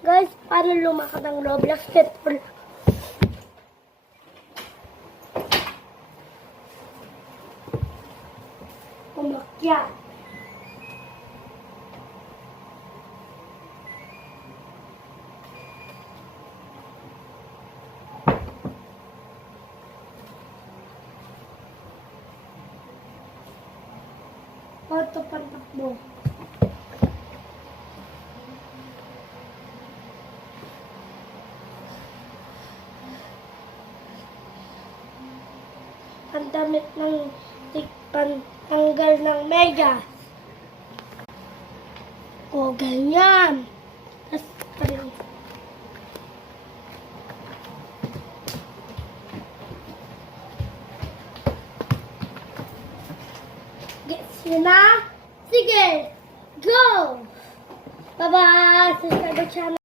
Guys, paano lumakad ng Roblox Pitbull? Umakyat. Ito pantakbo. Ang damit ng pantanggal ng megas. O, ganyan. Tapos, parang gets yun na? Sige! Go! Bye-bye! Subscribe to channel.